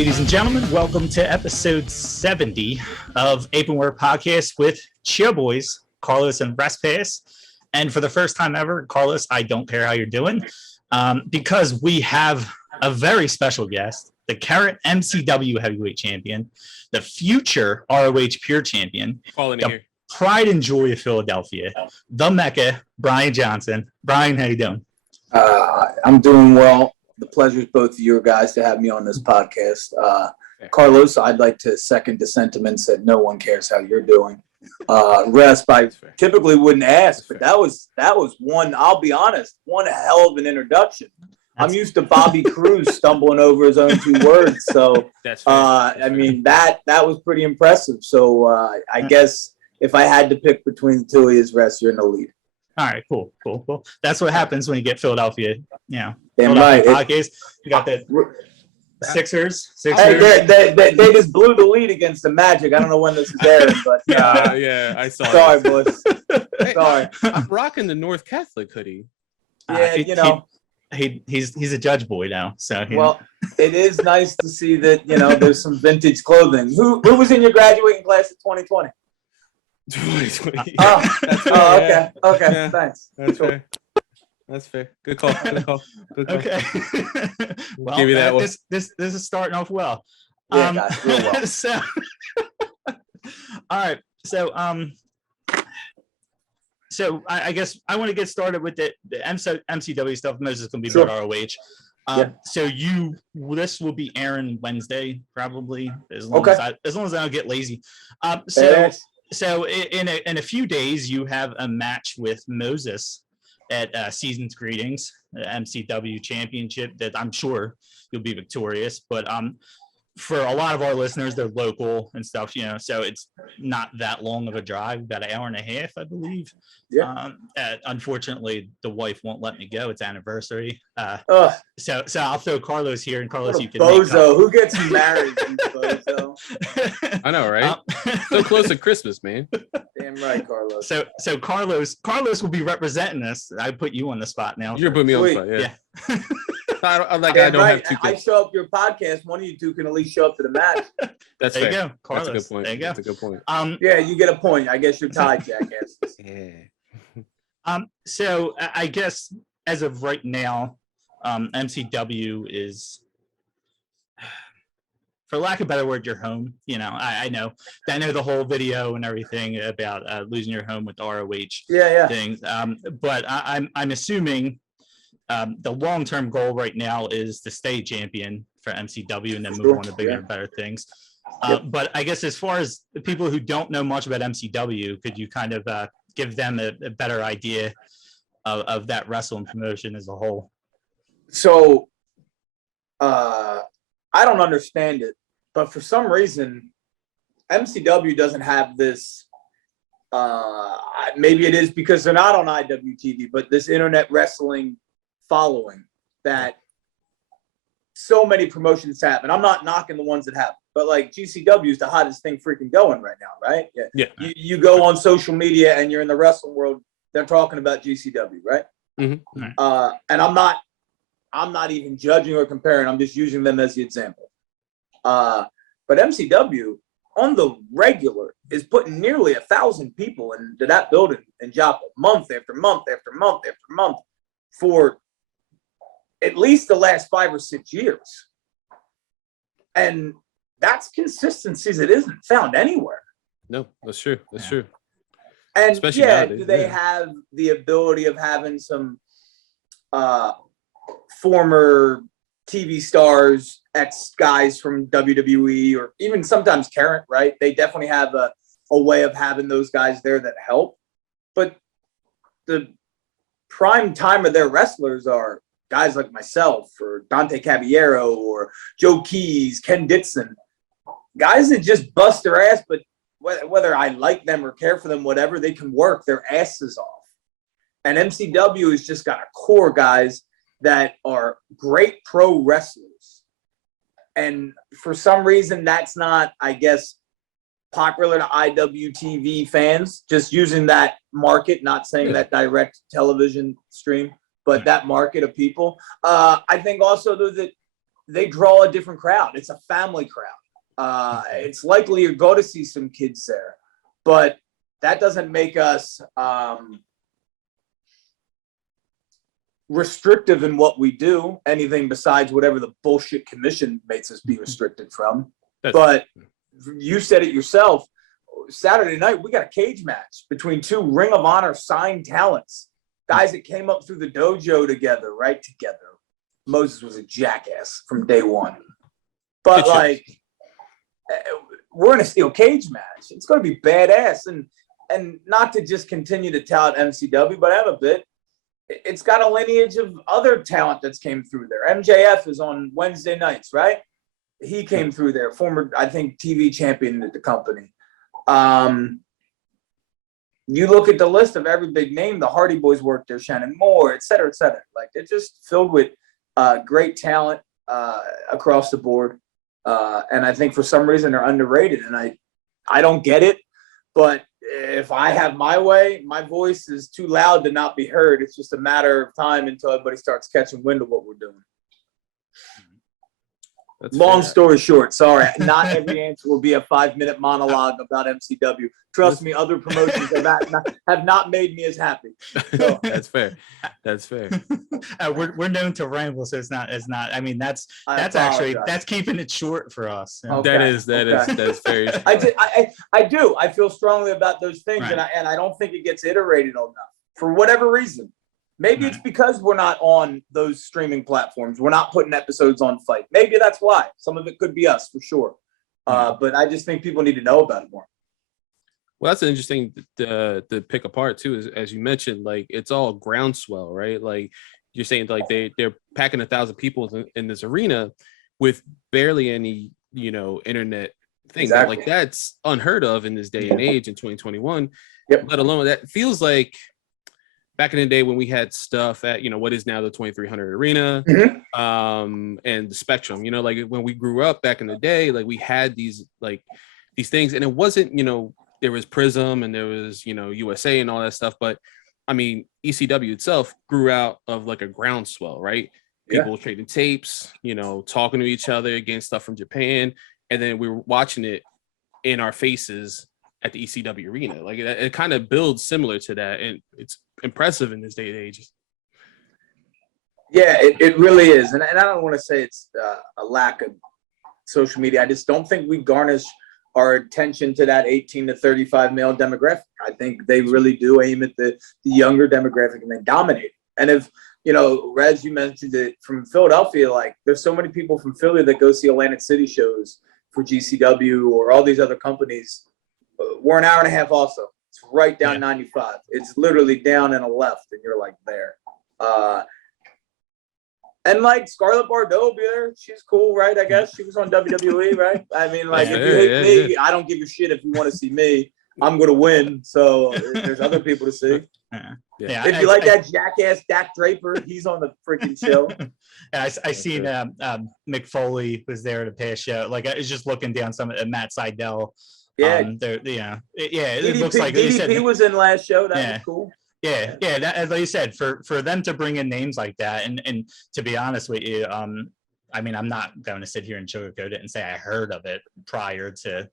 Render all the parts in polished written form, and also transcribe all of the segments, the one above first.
ladies and gentlemen, welcome to episode 70 of Apron Podcast with Cheer Boys, Carlos and Pass. And for the first time ever, Carlos, I don't care how you're doing, because we have a very special guest, the current MCW heavyweight champion, the future ROH pure champion, the pride and joy of Philadelphia, the Mecca, Brian Johnson. Brian, how you doing? I'm doing well. The pleasure is both of you guys to have me on this podcast. Carlos, I'd like to second the sentiments that no one cares how you're doing. Rest, I typically wouldn't ask, but that was one, I'll be honest, one hell of an introduction. I'm used to Bobby Cruz stumbling over his own two words. So, I mean, that was pretty impressive. So I guess if I had to pick between the two of you, Rest, you're in the lead. All right, cool. That's what happens when you get Philadelphia, Damn right. Podcast. You got the Sixers. Hey, they just blew the lead against the Magic. I don't know when this is airing, but yeah, I saw. Sorry, boys. Hey, Sorry. I'm rocking the North Catholic hoodie. Yeah, he's a judge boy now. So well, it is nice to see that there's some vintage clothing. Who was in your graduating class of 2020? 2020. Okay. Yeah. Thanks. That's fair. That's fair. Good call. Okay. Well, give you that one. This is starting off well. Yeah, guys, real well. So, all right. So I guess I want to get started with the MCW stuff. Most is going to be about ROH. So this will be airing Wednesday probably, as long as I don't get lazy. So in a few days you have a match with Moses at Season's Greetings, the MCW Championship, that I'm sure you'll be victorious. But for a lot of our listeners, they're local and stuff, so it's not that long of a drive, about an hour and a half, I believe. Yeah. Unfortunately, the wife won't let me go. It's anniversary. So I'll throw Carlos here, and Carlos, you can bozo. Who gets married? Bozo. I know, right? So close to Christmas, man. Damn right, Carlos. So Carlos will be representing us. I put you on the spot now. You're putting me on the spot, yeah. I don't have two. I show up your podcast. One of you two can at least show up to the match. That's there fair. You go, Carlos. That's a good point. There you go. That's a good point. Yeah, you get a point. I guess you're tied, jackass. Yeah. So I guess as of right now, MCW is, for lack of a better word, your home. I know the whole video and everything about losing your home with the ROH things. But I'm assuming the long-term goal right now is to stay champion for MCW and then move on to bigger and better things. But I guess as far as the people who don't know much about MCW, could you kind of give them a better idea of that wrestling promotion as a whole? So I don't understand it, but for some reason, MCW doesn't have this. Maybe it is because they're not on IWTV, but this internet wrestling following that so many promotions have. And I'm not knocking the ones that have, but like GCW is the hottest thing freaking going right now, right? Yeah. You go on social media and you're in the wrestling world, they're talking about GCW, right? Mm-hmm. And I'm not even judging or comparing. I'm just using them as the example. But MCW on the regular is putting nearly 1,000 people into that building in Joppa month after month after month after month for at least the last 5 or 6 years. And that's consistency that isn't found anywhere. No, that's true. That's true. And especially nowadays, do they have the ability of having some former TV stars, ex-guys from WWE, or even sometimes current, right? They definitely have a way of having those guys there that help. But the prime time of their wrestlers are guys like myself or Dante Caballero or Joe Keys, Ken Ditson, guys that just bust their ass, but whether I like them or care for them, whatever, they can work their asses off. And MCW has just got a core guys that are great pro wrestlers. And for some reason, that's not, I guess, popular to IWTV fans, just using that market, not saying that direct television stream, but that market of people. I think also that they draw a different crowd. It's a family crowd. It's likely you're going to see some kids there, but that doesn't make us restrictive in what we do, anything besides whatever the bullshit commission makes us be restricted from. But you said it yourself, Saturday night, we got a cage match between two Ring of Honor signed talents, guys that came up through the dojo together, right? Together. Moses was a jackass from day one. But like, we're in a steel cage match. It's going to be badass. And not to just continue to tout MCW, but I have a bit. It's got a lineage of other talent that's came through there. MJF is on Wednesday nights, right? He came through there, former, I think, TV champion at the company. You look at the list of every big name, the Hardy Boys worked there, Shannon Moore, et cetera, et cetera. Like, they're just filled with great talent across the board. And I think for some reason they're underrated. And I don't get it, but if I have my way, my voice is too loud to not be heard. It's just a matter of time until everybody starts catching wind of what we're doing. That's Long fair. story short, sorry, not every answer will be a 5-minute monologue about MCW. Trust me, other promotions have not made me as happy. So. That's fair. That's fair. We're known to ramble, so it's not. I mean, that's actually keeping it short for us. Okay. That's very. I do. I feel strongly about those things, right. and I don't think it gets iterated enough for whatever reason. Maybe it's because we're not on those streaming platforms. We're not putting episodes on Fight. Maybe that's why. Some of it could be us for sure. But I just think people need to know about it more. Well, that's interesting to pick apart too, as you mentioned. Like, it's all groundswell, right? Like, you're saying, like, they're packing 1,000 people in this arena with barely any, internet thing. Exactly. Like, that's unheard of in this day and age in 2021. Yep. Let alone that feels like back in the day when we had stuff at, what is now the 2300 Arena, and the Spectrum, like when we grew up back in the day, like we had these things, and it wasn't, there was Prism and there was, USA and all that stuff. But I mean, ECW itself grew out of like a groundswell, right? People trading tapes, talking to each other, getting stuff from Japan. And then we were watching it in our faces at the ECW arena. Like, it kind of builds similar to that. And it's impressive in this day and age. Yeah, it really is. And I don't want to say it's a lack of social media. I just don't think we garnish our attention to that 18 to 35 male demographic. I think they really do aim at the younger demographic and they dominate. And if, Rez, you mentioned it from Philadelphia, like there's so many people from Philly that go see Atlantic City shows for GCW or all these other companies. We're an hour and a half also. It's right down 95. It's literally down and a left, and you're like there. And like Scarlett Bordeaux will be there. She's cool, right? I guess she was on WWE, right? I mean, like if you hate me, I don't give a shit if you want to see me. I'm gonna win. So there's other people to see. Yeah. If you like that jackass Dak Draper, he's on the freaking show. I seen Mick Foley was there to pay a show. Like I was just looking down some at Matt Seidel. Yeah, it looks like DDP was in last show. That was cool. Yeah. That, like you said, for them to bring in names like that, and to be honest with you, I mean, I'm not going to sit here and sugarcoat it and say I heard of it prior to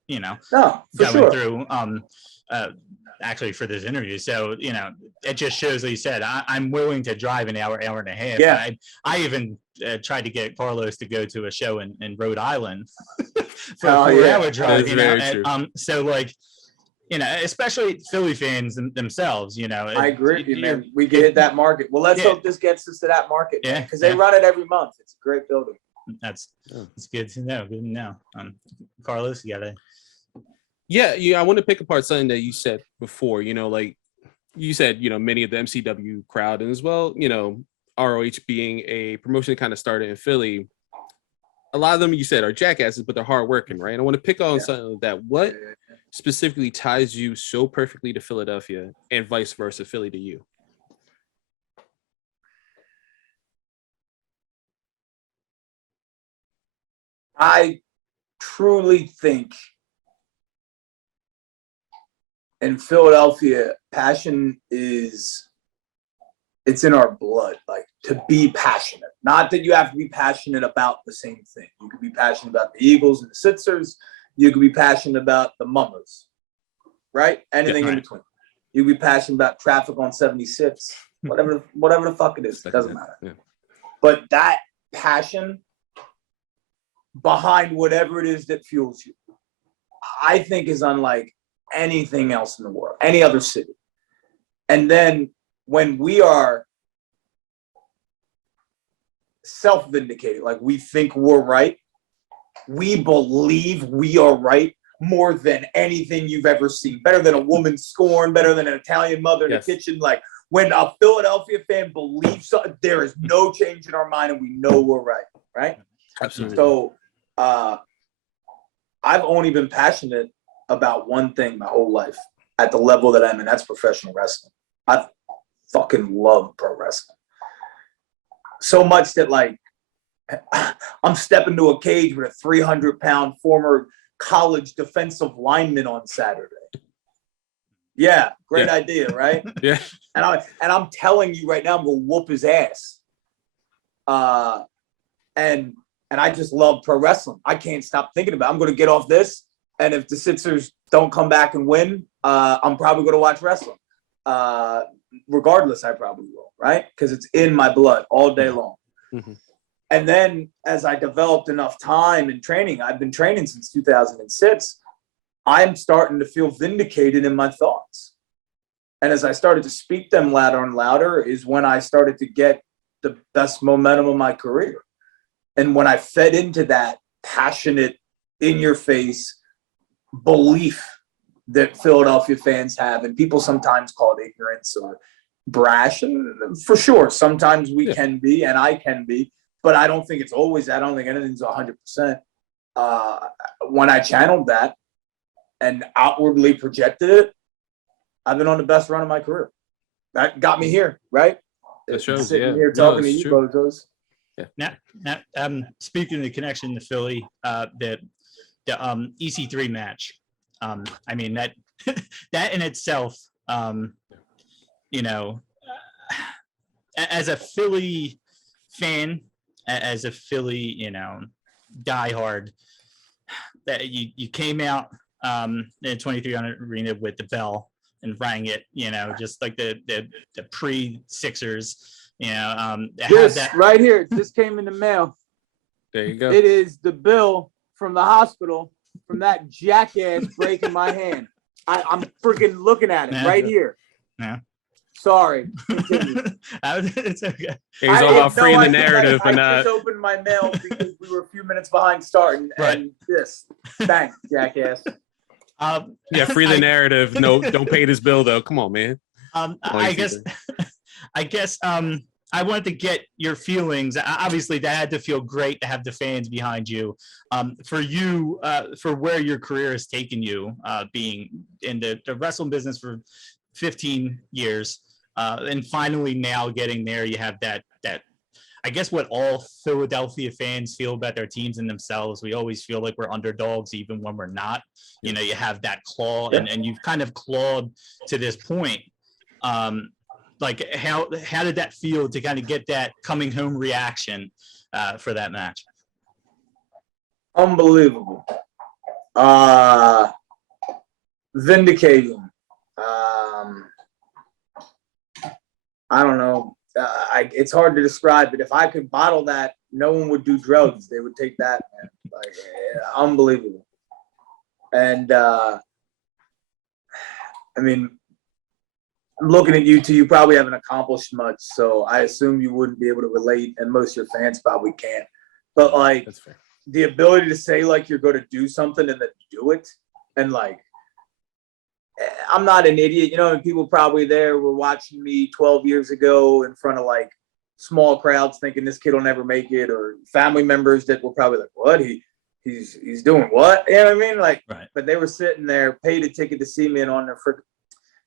going through actually for this interview. So it just shows, like you said, I'm willing to drive an hour and a half. Yeah, I even tried to get Carlos to go to a show in Rhode Island for a 4-hour drive. So like. Especially Philly fans themselves, I agree with you, man. We can hit that market. Well, let's hope this gets us to that market. Yeah. Because they run it every month. It's a great building. That's good to know. Good to know. Carlos, you gotta. Yeah. I want to pick apart something that you said before. Like you said, many of the MCW crowd, and as well, ROH being a promotion that kind of started in Philly. A lot of them, you said, are jackasses, but they're hardworking, right? And I want to pick on something like that. What specifically ties you so perfectly to Philadelphia and vice versa, Philly to you? I truly think in Philadelphia, passion it's in our blood, like to be passionate, Not that you have to be passionate about the same thing. You could be passionate about the Eagles and the Sixers. You could be passionate about the Mummers, right? Anything in between. You could be passionate about traffic on 76, whatever the fuck it is. It doesn't matter. Yeah. But that passion behind whatever it is that fuels you, I think is unlike anything else in the world, any other city. And then when we are self-vindicated, like we think we're right, we believe we are right more than anything you've ever seen. Better than a woman scorned, better than an Italian mother in the kitchen. Like when a Philadelphia fan believes something, there is no change in our mind and we know we're right, right? Absolutely. So I've only been passionate about one thing my whole life at the level that I'm in. That's professional wrestling. I fucking love pro wrestling. So much that like I'm stepping to a cage with a 300-pound former college defensive lineman on Saturday. Yeah, great idea, right? Yeah. And I'm telling you right now, I'm gonna whoop his ass. And I just love pro wrestling. I can't stop thinking about it. I'm gonna get off this, and if the Sixers don't come back and win, I'm probably gonna watch wrestling. Regardless, I probably will, right? Because it's in my blood all day long. Mm-hmm. And then as I developed enough time and training, I've been training since 2006, I'm starting to feel vindicated in my thoughts. And as I started to speak them louder and louder is when I started to get the best momentum of my career. And when I fed into that passionate, in-your-face belief that Philadelphia fans have, and people sometimes call it ignorance or brash, and for sure, sometimes we can be, and I can be, but I don't think it's always, I don't think anything's 100%. When I channeled that and outwardly projected it, I've been on the best run of my career. That got me here, right? That shows, sitting here talking to you, Bozos. Now, speaking of the connection to Philly, the EC3 match. I mean that that in itself, you know, as a Philly fan, as a Philly, you know, diehard, that you came out in the 2300 arena with the bell and rang it, you know, just like the pre-Sixers. You know, this that right here just came in the mail. There you go. It is the bill from the hospital from that jackass breaking my hand. I'm freaking looking at it right here. Yeah. Sorry. Continue. It's okay. It was all about freeing the narrative, I and just opened my mail because we were a few minutes behind starting, and this, bang, jackass. free the narrative. No, don't pay this bill though. Come on, man. I guess I wanted to get your feelings. Obviously, that had to feel great to have the fans behind you. For you, for where your career has taken you, being in the wrestling business for 15 years, and finally now getting there, you have that. I guess what all Philadelphia fans feel about their teams and themselves. We always feel like we're underdogs, even when we're not. You know, you have that claw, and you've kind of clawed to this point. Like how did that feel to kind of get that coming home reaction for that match? Unbelievable. Vindicating. I don't know. It's hard to describe, but if I could bottle that, no one would do drugs. They would take that, man. Like, unbelievable. And I mean, I'm looking at you two. You probably haven't accomplished much, so I assume you wouldn't be able to relate, and most of your fans probably can't. But like, That's fair. The ability to say like you're going to do something and then do it, and like, I'm not an idiot, you know. And people probably there were watching me 12 years ago in front of like small crowds, thinking this kid will never make it, or family members that were probably like, "What? He's doing what?" You know what I mean? Like, but they were sitting there, paid a ticket to see me, and on their freaking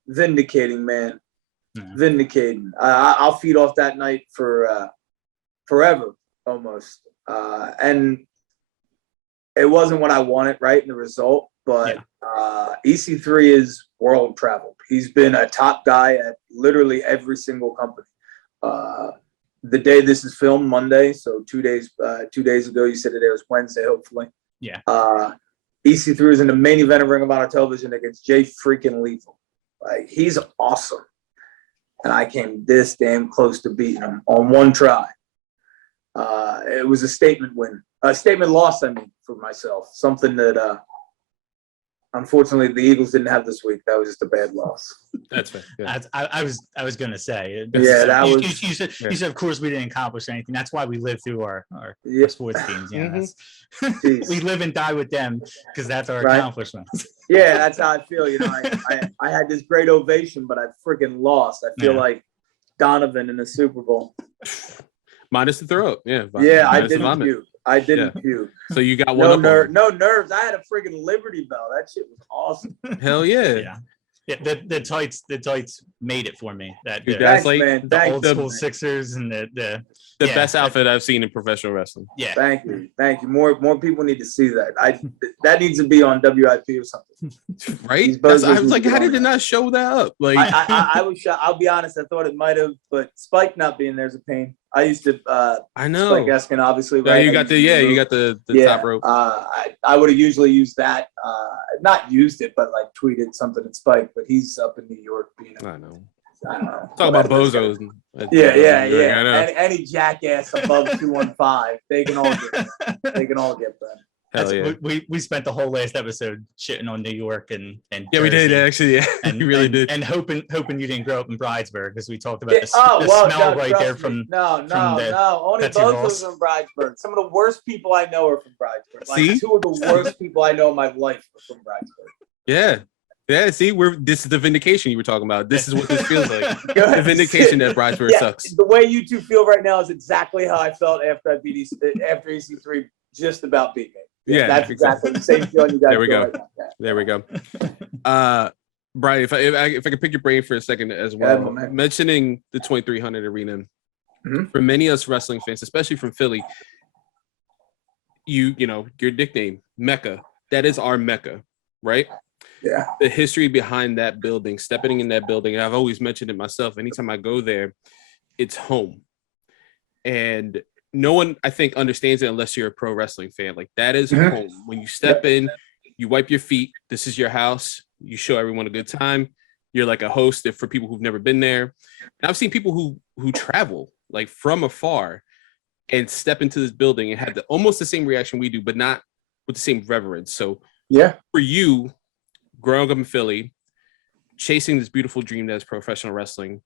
vindicating, man. Vindicating. I'll feed off that night for forever almost. And it wasn't what I wanted, right, in the result, but EC3 is world traveled. He's been a top guy at literally every single company. the day this is filmed, Monday. So 2 days ago, you said it airs Wednesday, hopefully. Yeah. EC3 is in the main event of Ring of Honor television against Jay freaking Lethal. Like, he's awesome. And I came this damn close to beating him on one try. It was a statement loss, I mean, for myself. Something that, unfortunately, the Eagles didn't have this week. That was just a bad loss. That's fair. Yeah. I was gonna say. You said, of course, we didn't accomplish anything. That's why we live through our sports teams. Yeah, we live and die with them because that's our accomplishments. Yeah, that's how I feel. You know, I had this great ovation, but I freaking lost. I feel like Donovan in the Super Bowl. Minus the throw up. Yeah. I didn't puke. I didn't puke. So you got one. No nerves. I had a freaking Liberty Bell. That shit was awesome. Hell yeah. Yeah, the tights made it for me. That that's like the old school Sixers and the best outfit I've seen in professional wrestling. Yeah. Thank you. More people need to see that. That needs to be on WIP or something. Right? I was like, how did it not show that up? Like, I was shocked. I'll be honest. I thought it might have, but Spike not being there's a pain. I used to. I know. Spike Eskin, obviously. Right? You got the top rope. I would have usually used that. Not used it, but like tweeted something at Spike. But he's up in New York being. I know. I don't know. Talk about bozos. Yeah. Any jackass above 215, they can all get that. Hell yeah. We spent the whole last episode shitting on New York and yeah, we did actually. Yeah, and we really did. And hoping you didn't grow up in Bridesburg because we talked about the smell right there from no. Only Betsy both Ross. of them from Bridesburg. Some of the worst people I know are from Bridesburg. Like, See? two of the worst people I know in my life are from Bridesburg. Yeah. See, this is the vindication you were talking about. This is what this feels like. The vindication that Bridesburg sucks. The way you two feel right now is exactly how I felt after after EC3 just about beat me. Yeah, that's exactly the same feeling you guys. There we go. Right now. There we go. Brian, if I could pick your brain for a second as well, mentioning the 2300 arena, for many of us wrestling fans, especially from Philly, you know your nickname Mecca. That is our Mecca, right? Yeah. The history behind that building, stepping in that building, and I've always mentioned it myself. Anytime I go there, it's home, and no one, I think, understands it unless you're a pro wrestling fan. Like, that is home. When you step in, you wipe your feet. This is your house. You show everyone a good time. You're like a host for people who've never been there. And I've seen people who travel like from afar and step into this building and have almost the same reaction we do, but not with the same reverence. So for you, growing up in Philly, chasing this beautiful dream that is professional wrestling,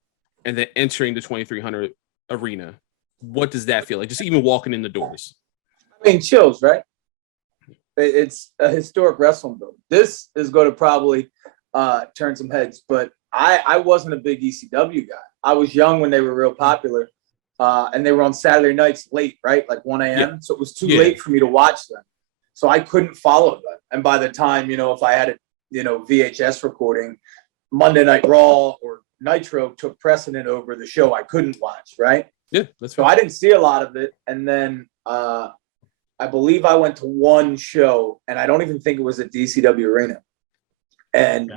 and then entering the 2300 arena, what does that feel like? Just even walking in the doors. I mean, chills, right? It's a historic wrestling building. This is going to probably turn some heads, but I wasn't a big ECW guy. I was young when they were real popular, and they were on Saturday nights late, right? Like 1 a.m. Yeah. So it was too late for me to watch them. So I couldn't follow them. And by the time, if I had a, VHS recording, Monday Night Raw or Nitro took precedent over the show I couldn't watch, right? Yeah, that's so I didn't see a lot of it. And then I believe I went to one show, and I don't even think it was at DCW Arena. And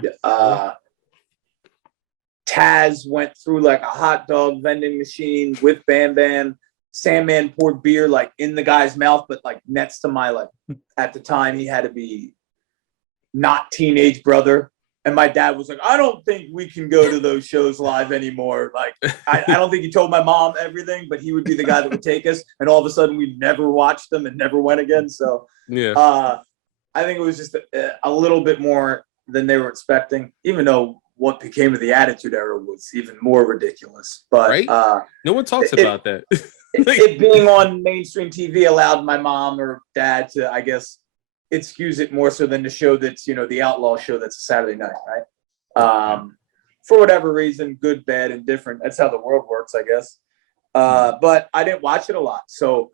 Taz went through like a hot dog vending machine with Bam Bam. Sandman poured beer like in the guy's mouth, but like next to my, like, at the time he had to be not teenage brother. And my dad was like, I don't think we can go to those shows live anymore. Like, I don't think he told my mom everything, but he would be the guy that would take us. And all of a sudden we never watched them and never went again. So I think it was just a little bit more than they were expecting, even though what became of the Attitude Era was even more ridiculous. But no one talks about that. it being on mainstream TV allowed my mom or dad to, I guess, excuse it more so than the show that's, the Outlaw show that's a Saturday night, right? For whatever reason, good, bad, and different. That's how the world works, I guess. But I didn't watch it a lot. So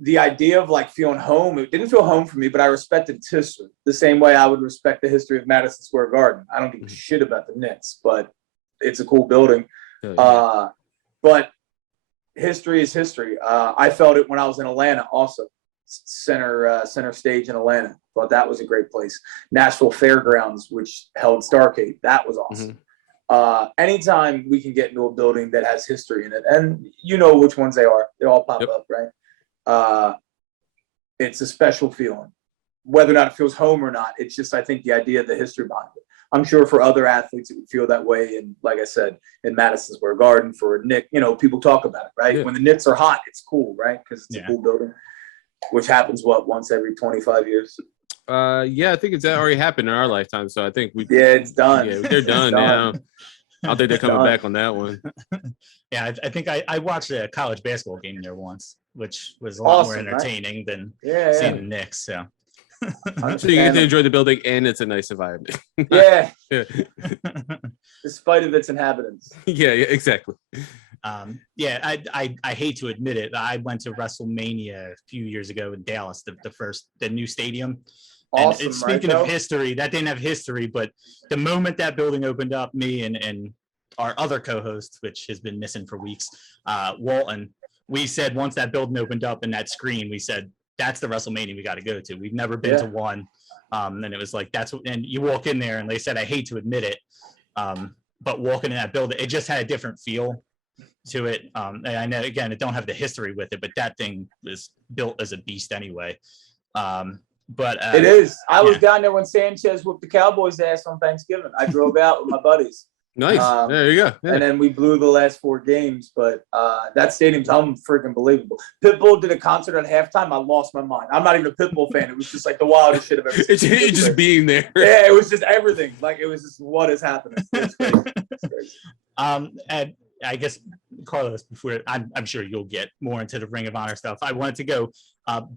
the idea of like feeling home, it didn't feel home for me, but I respected its history the same way I would respect the history of Madison Square Garden. I don't give a shit about the Knicks, but it's a cool building. But history is history. I felt it when I was in Atlanta also. Center stage in Atlanta. Thought that was a great place. Nashville Fairgrounds, which held Starrcade, that was awesome. anytime we can get into a building that has history in it, and you know which ones they are, they all pop up, right? It's a special feeling. Whether or not it feels home or not, it's just, I think, the idea of the history behind it. I'm sure for other athletes it would feel that way, and like I said, in Madison Square Garden for a Knick, people talk about it, right? When the Knicks are hot, it's cool, right? Because it's a cool building, which happens once every 25 years. I think it's already happened in our lifetime, so I think it's done. Yeah, they're done now. I don't think they're coming back on that one. Yeah, I think I watched a college basketball game there once, which was a lot more entertaining than seeing the Knicks. So. So you get to enjoy the building, and it's a nice environment. Yeah. Despite of its inhabitants. Yeah, exactly. I hate to admit it, I went to WrestleMania a few years ago in Dallas, the new stadium. Awesome. And speaking of history, that didn't have history, but the moment that building opened up, me and our other co-host, which has been missing for weeks, Walton, we said once that building opened up and that screen, we said, that's the WrestleMania we got to go to. We've never been to one. And it was like, and you walk in there and they said, I hate to admit it, but walking in that building, it just had a different feel to it. And I know, again, it don't have the history with it, but that thing was built as a beast anyway. But it is. I was down there when Sanchez whooped the Cowboys' ass on Thanksgiving. I drove out with my buddies. Nice. There you go. Yeah. And then we blew the last 4 games, but that stadium's freaking believable. Pitbull did a concert at halftime. I lost my mind. I'm not even a Pitbull fan. It was just like the wildest shit I've ever seen. It's just being there. Yeah, it was just everything. Like, it was just, what is happening? It's crazy. It's crazy. And I guess, Carlos, before I'm sure you'll get more into the Ring of Honor stuff, I wanted to go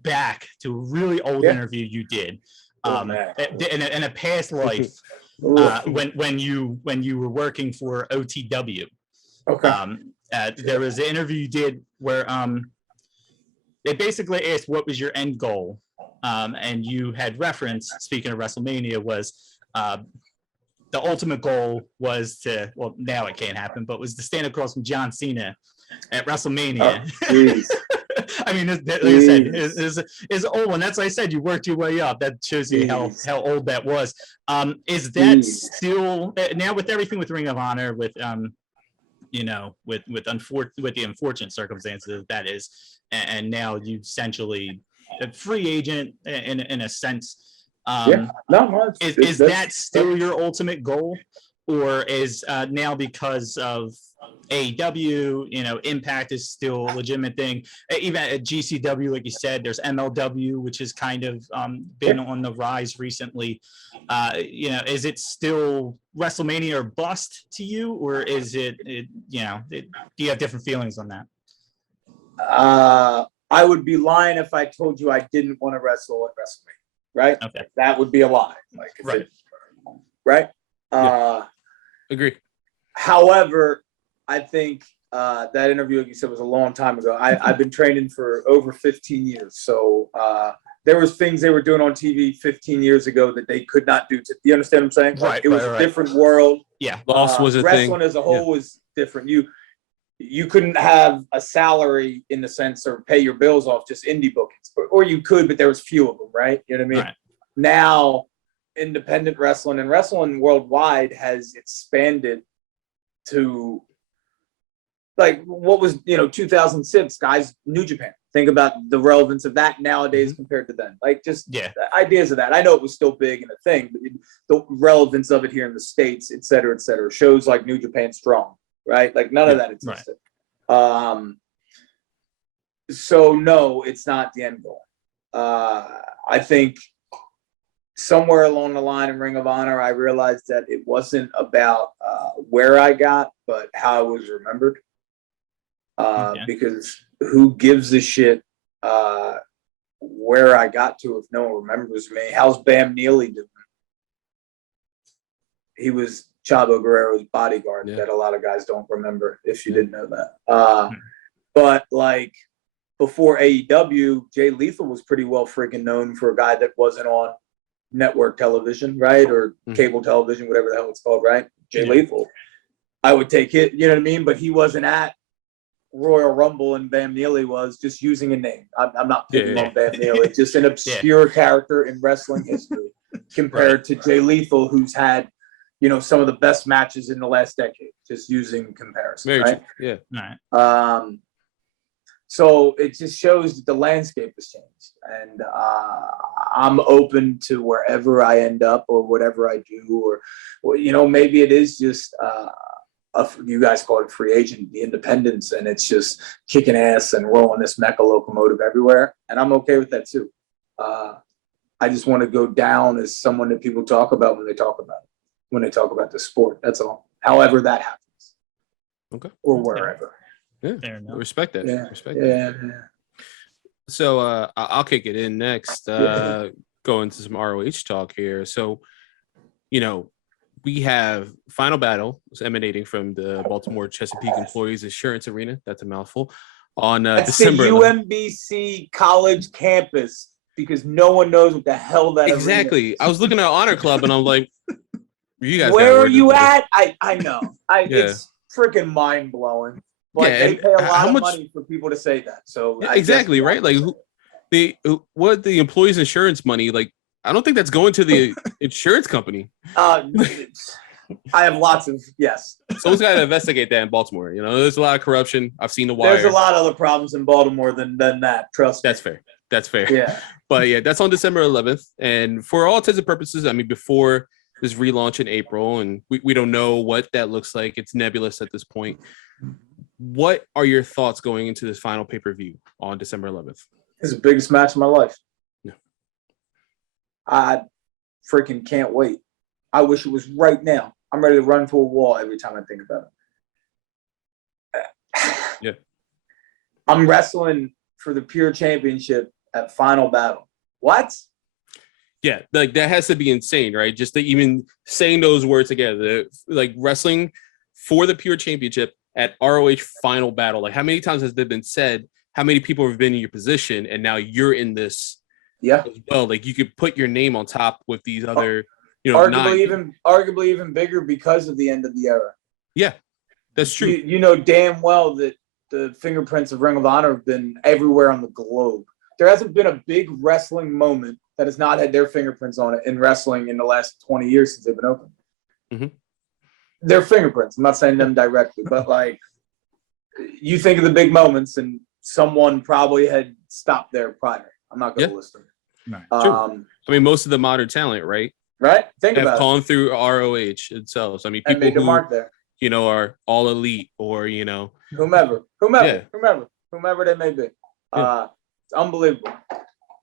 back to a really old interview you did in a past life. When you were working for OTW. Okay. There was an interview you did where they basically asked what was your end goal, and you had referenced, speaking of WrestleMania, was the ultimate goal was to, well, now it can't happen, but was to stand across from John Cena at WrestleMania. I mean, like I said, is old one. That's why I said you worked your way up. That shows you how old that was. Is that still now with everything with Ring of Honor, with with the unfortunate circumstances that is, and now you essentially a free agent in a sense. Is that still your ultimate goal, or is now because of AEW, Impact is still a legitimate thing? Even at GCW, like you said, there's MLW, which has kind of been on the rise recently. Is it still WrestleMania or bust to you, or is it do you have different feelings on that? I would be lying if I told you I didn't want to wrestle at WrestleMania, right? Okay. That would be a lie. Right. Agree. However, I think that interview, like you said, was a long time ago. I've been training for over 15 years. So there was things they were doing on TV 15 years ago that they could not do. You understand what I'm saying? Like, it was a different world. Yeah. Loss was a thing. Wrestling as a whole was different. You couldn't have a salary in the sense or pay your bills off just indie bookings. Or you could, but there was few of them, right? You know what I mean? Right. Now, independent wrestling and wrestling worldwide has expanded to, like, what was 2006 guys, New Japan. Think about the relevance of that nowadays compared to then. Like, just ideas of that. I know it was still big and a thing, but the relevance of it here in the States, et cetera, et cetera. Shows like New Japan Strong, right? Like, none of that existed. Right. So no, it's not the end goal. I think somewhere along the line in Ring of Honor, I realized that it wasn't about where I got, but how I was remembered. Because who gives a shit where I got to if no one remembers me? How's Bam Neely doing? He was Chavo Guerrero's bodyguard that a lot of guys don't remember, if you didn't know that. But like, before AEW, Jay Lethal was pretty well freaking known for a guy that wasn't on network television, right? Or cable television, whatever the hell it's called, right? Jay Lethal. I would take it, you know what I mean? But he wasn't at Royal Rumble, and Bam Neely was just using a name. I'm not picking on Bam Neely, just an obscure character in wrestling history compared to Jay Lethal, who's had some of the best matches in the last decade, just using comparison. Very right? true. Yeah. All right. So it just shows that the landscape has changed, and I'm open to wherever I end up or whatever I do, or maybe it is just you guys call it free agent, the independents, and it's just kicking ass and rolling this Mecca locomotive everywhere, and I'm okay with that too. I just want to go down as someone that people talk about when they talk about the sport. That's all. However that happens. Okay. Or wherever. Yeah. Fair enough. Respect that. Yeah. Respect Yeah. that. So I'll kick it in next. Go into some ROH talk here. So, we have Final Battle emanating from the Baltimore Chesapeake Employees Insurance Arena. That's a mouthful. On That's December the 11th. UMBC college campus, because no one knows what the hell that Exactly. arena is. I was looking at Honor Club and I'm like, you guys where gotta are work you this. at? I know. Yeah. It's freaking mind blowing. But Yeah, they and pay a how lot of much- money for people to say that. So Yeah, I guess exactly, we right? have Like to say what the employees' insurance money, like I don't think that's going to the insurance company. I have lots of yes. Someone's got to investigate that in Baltimore. There's a lot of corruption. I've seen The Wire. There's a lot of other problems in Baltimore than that. Trust me. That's fair. That's fair. Yeah. But yeah, that's on December 11th. And for all intents and purposes, I mean, before this relaunch in April, and we don't know what that looks like. It's nebulous at this point. What are your thoughts going into this final pay-per-view on December 11th? It's the biggest match of my life. Yeah. I freaking can't wait. I wish it was right now. I'm ready to run to a wall every time I think about it. Yeah. I'm wrestling for the Pure Championship at Final Battle. What? Yeah, like that has to be insane, right? Just to even saying those words together, like wrestling for the Pure Championship at ROH Final Battle. Like, how many times has that been said? How many people have been in your position, and now you're in this? Yeah. As well, like you could put your name on top with these other, arguably even bigger because of the end of the era. Yeah, that's true. You know damn well that the fingerprints of Ring of Honor have been everywhere on the globe. There hasn't been a big wrestling moment that has not had their fingerprints on it in wrestling in the last 20 years since they've been open. Mm-hmm. Their fingerprints. I'm not saying them directly, but like you think of the big moments and someone probably had stopped there prior. I'm not going to list them. Right. I mean, most of the modern talent, right? Right? Think have about gone it. through ROH itself. I mean, And people made the mark there. are all elite or, Whomever they may be. It's unbelievable.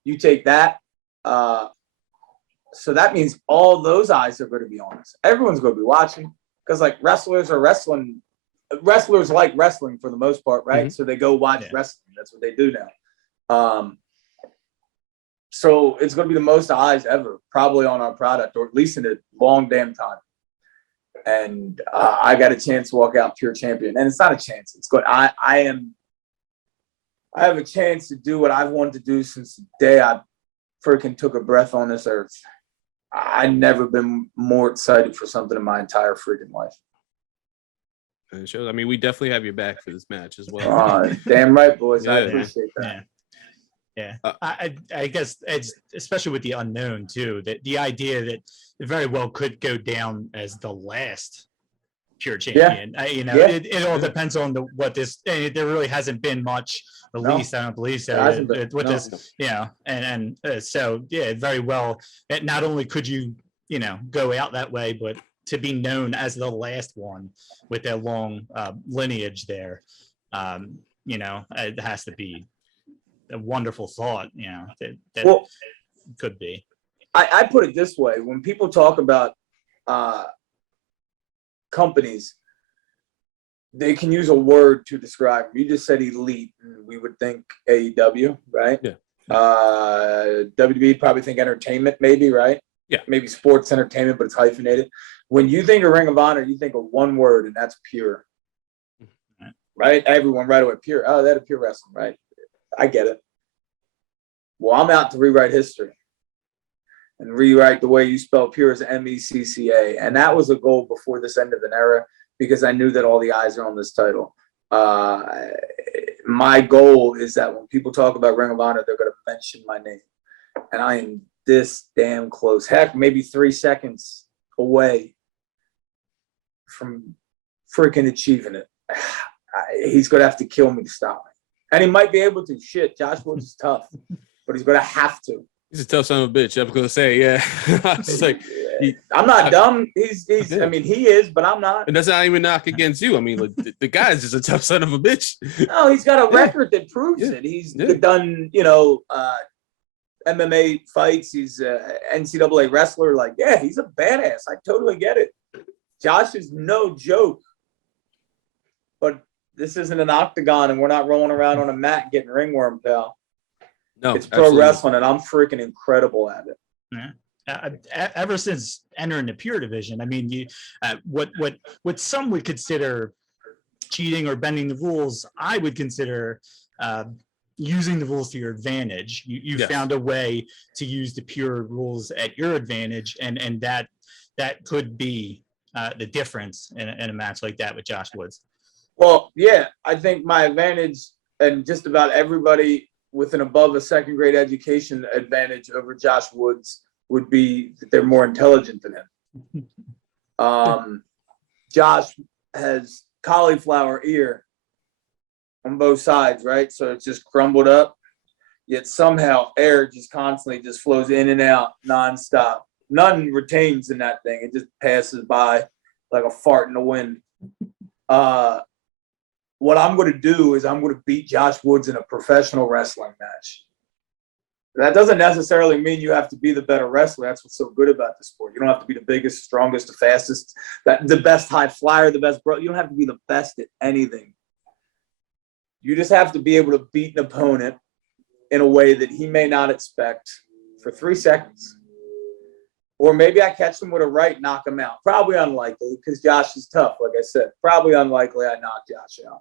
You take that. So that means all those eyes are going to be on us. Everyone's going to be watching because like wrestlers are wrestling. Wrestlers like wrestling for the most part, right? Mm-hmm. So they go watch wrestling. That's what they do now. So it's going to be the most eyes ever, probably on our product, or at least in a long damn time. And I got a chance to walk out pure champion, and it's not a chance. It's good. I have a chance to do what I've wanted to do since the day I freaking took a breath on this earth. I've never been more excited for something in my entire freaking life. And it shows. I mean, we definitely have your back for this match as well. Damn right, boys. I Yeah. appreciate that. Yeah. I guess it's especially with the unknown too, that the idea that it very well could go down as the last pure champion. It all depends on what this. There really hasn't been much released. I don't believe so. So very well. It not only could you go out that way, but to be known as the last one with a long lineage there, it has to be a wonderful thought, that could be. I put it this way: when people talk about companies, they can use a word to describe. You just said elite, and we would think AEW, right? Yeah. WWE probably think entertainment, maybe, right? Yeah. Maybe sports entertainment, but it's hyphenated. When you think of Ring of Honor, you think of one word, and that's pure. Right? Everyone right away, pure. Oh, that's pure wrestling, right? I get it. Well, I'm out to rewrite history and rewrite the way you spell pure as MECCA. And that was a goal before this end of an era because I knew that all the eyes are on this title. My goal is that when people talk about Ring of Honor, they're going to mention my name. And I am this damn close. Heck, maybe 3 seconds away from freaking achieving it. He's going to have to kill me to stop me. And he might be able to. Shit, Josh Woods is tough, but he's going to have to. He's a tough son of a bitch. I was going to say, yeah. It's like, I'm not dumb. He's I mean, he is, but I'm not. And that's not even knock against you. I mean, like, the guy's just a tough son of a bitch. No, he's got a record that proves it. He's done, MMA fights. He's an NCAA wrestler. Like, yeah, he's a badass. I totally get it. Josh is no joke. But this isn't an octagon, and we're not rolling around on a mat getting ringworm, pal. No, it's pro wrestling, and I'm freaking incredible at it. Yeah. Ever since entering the pure division, I mean, what some would consider cheating or bending the rules, I would consider using the rules to your advantage. You found a way to use the pure rules at your advantage, and that could be the difference in a match like that with Josh Woods. Well, yeah, I think my advantage, and just about everybody with an above a second grade education advantage over Josh Woods, would be that they're more intelligent than him. Josh has cauliflower ear on both sides, right? So it's just crumbled up, yet somehow air just constantly just flows in and out nonstop. None retains in that thing. It just passes by like a fart in the wind. What I'm going to do is I'm going to beat Josh Woods in a professional wrestling match. That doesn't necessarily mean you have to be the better wrestler. That's what's so good about the sport. You don't have to be the biggest, strongest, the fastest, the best high flyer, the best bro. You don't have to be the best at anything. You just have to be able to beat an opponent in a way that he may not expect for 3 seconds. Or maybe I catch him with a right, knock him out. Probably unlikely because Josh is tough, like I said. Probably unlikely I knock Josh out.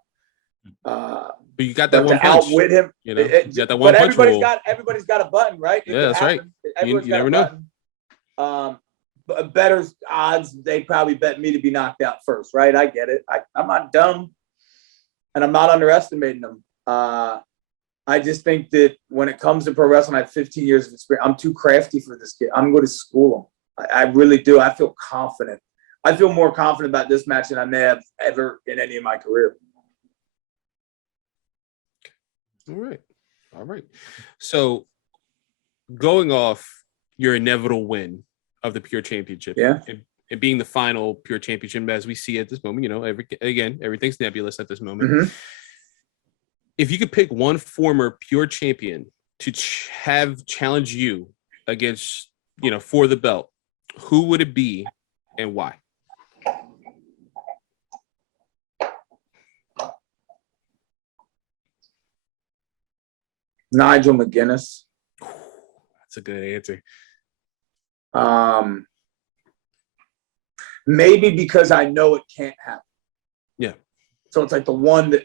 But you got that one punch. Outwit him, you got that one punch. Everybody's got a button, right? Yeah, that's right. You never know. But better odds, they probably bet me to be knocked out first, right? I get it. I'm not dumb, and I'm not underestimating them. I just think that when it comes to pro wrestling, I have 15 years of experience. I'm too crafty for this kid. I'm going to school him. I really do. I feel confident. I feel more confident about this match than I may have ever in any of my career. All right. So going off your inevitable win of the Pure Championship, and being the final Pure Championship as we see at this moment, everything's nebulous at this moment. Mm-hmm. If you could pick one former Pure Champion to have challenge you against, for the belt, who would it be and why? Nigel McGuinness. That's a good answer. Maybe because I know it can't happen. Yeah. So it's like the one that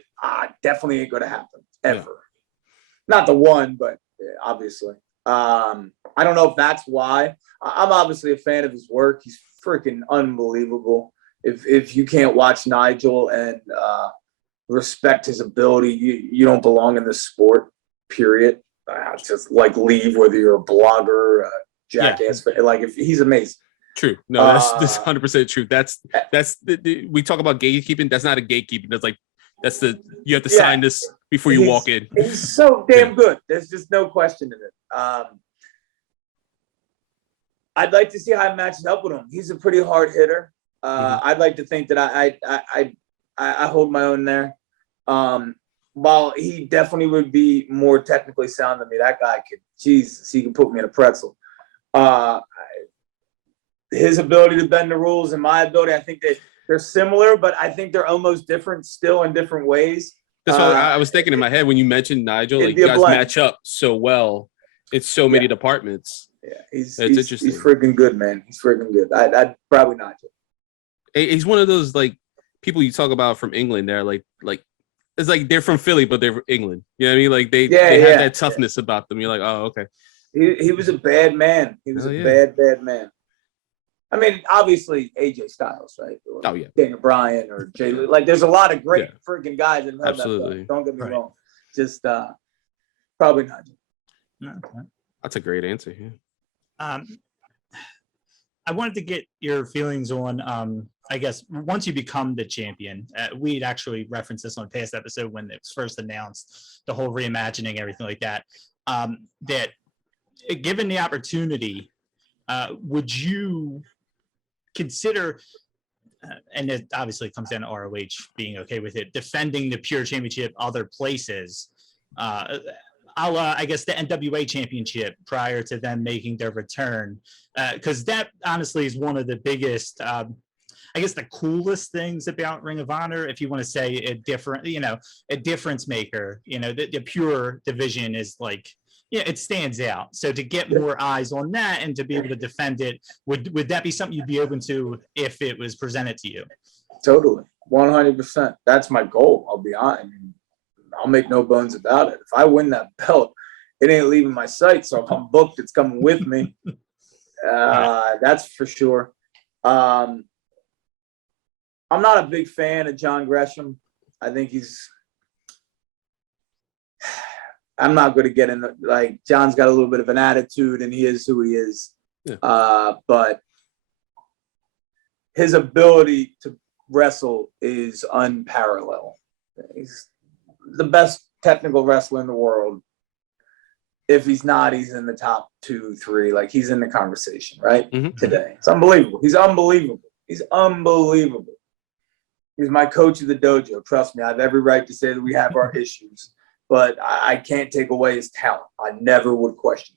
definitely ain't going to happen ever. Yeah. Not the one, but obviously. I don't know if that's why. I'm obviously a fan of his work. He's freaking unbelievable. If you can't watch Nigel and respect his ability, you don't belong in this sport. Period. Just like leave, whether you're a blogger, a jackass, but like if he's amazing. True. No, that's 100% true. That's we talk about gatekeeping. That's not a gatekeeping. You have to sign this before you walk in. He's so damn good. There's just no question in it. I'd like to see how he matches up with him. He's a pretty hard hitter. I'd like to think that I hold my own there. While he definitely would be more technically sound than me, that guy he can put me in a pretzel. His ability to bend the rules and my ability, I think they're similar, but I think they're almost different still in different ways. That's what I was thinking in my head when you mentioned Nigel. Like, you guys match up so well in so many departments. Yeah, he's interesting. He's freaking good, man. He's freaking good. I'd probably Nigel. He's one of those like people you talk about from England. They're like it's like they're from Philly, but they're from England. You know what I mean? Like they have that toughness about them. You're like, oh, okay. He was a bad man. He was bad man. I mean, obviously AJ Styles, right? Or Daniel Bryan or Jay. Like, there's a lot of great freaking guys in that. Absolutely. Don't get me wrong. Just probably not. Okay. That's a great answer. Yeah. I wanted to get your feelings on I guess once you become the champion, we'd actually referenced this on a past episode when it was first announced, the whole reimagining, everything like that. That given the opportunity, would you consider, and it obviously comes down to ROH being okay with it, defending the Pure Championship other places, I guess the NWA Championship prior to them making their return, because that honestly is one of the biggest, I guess the coolest things about Ring of Honor, if you want to say a different, a difference maker, the Pure division is like, it stands out. So to get more eyes on that and to be able to defend it, would that be something you'd be open to if it was presented to you? Totally. 100%. That's my goal. I'll be honest. I mean, I'll make no bones about it. If I win that belt, it ain't leaving my sight. So if I'm booked, it's coming with me. That's for sure. I'm not a big fan of John Gresham. I think I'm not going to get into, like, John's got a little bit of an attitude and he is who he is. Yeah. But his ability to wrestle is unparalleled. He's the best technical wrestler in the world. If he's not, he's in the top 2, 3. Like, he's in the conversation, right? Mm-hmm. Today. It's unbelievable. He's unbelievable. He's unbelievable. He's my coach of the dojo. Trust me, I have every right to say that we have our issues, but I can't take away his talent. I never would question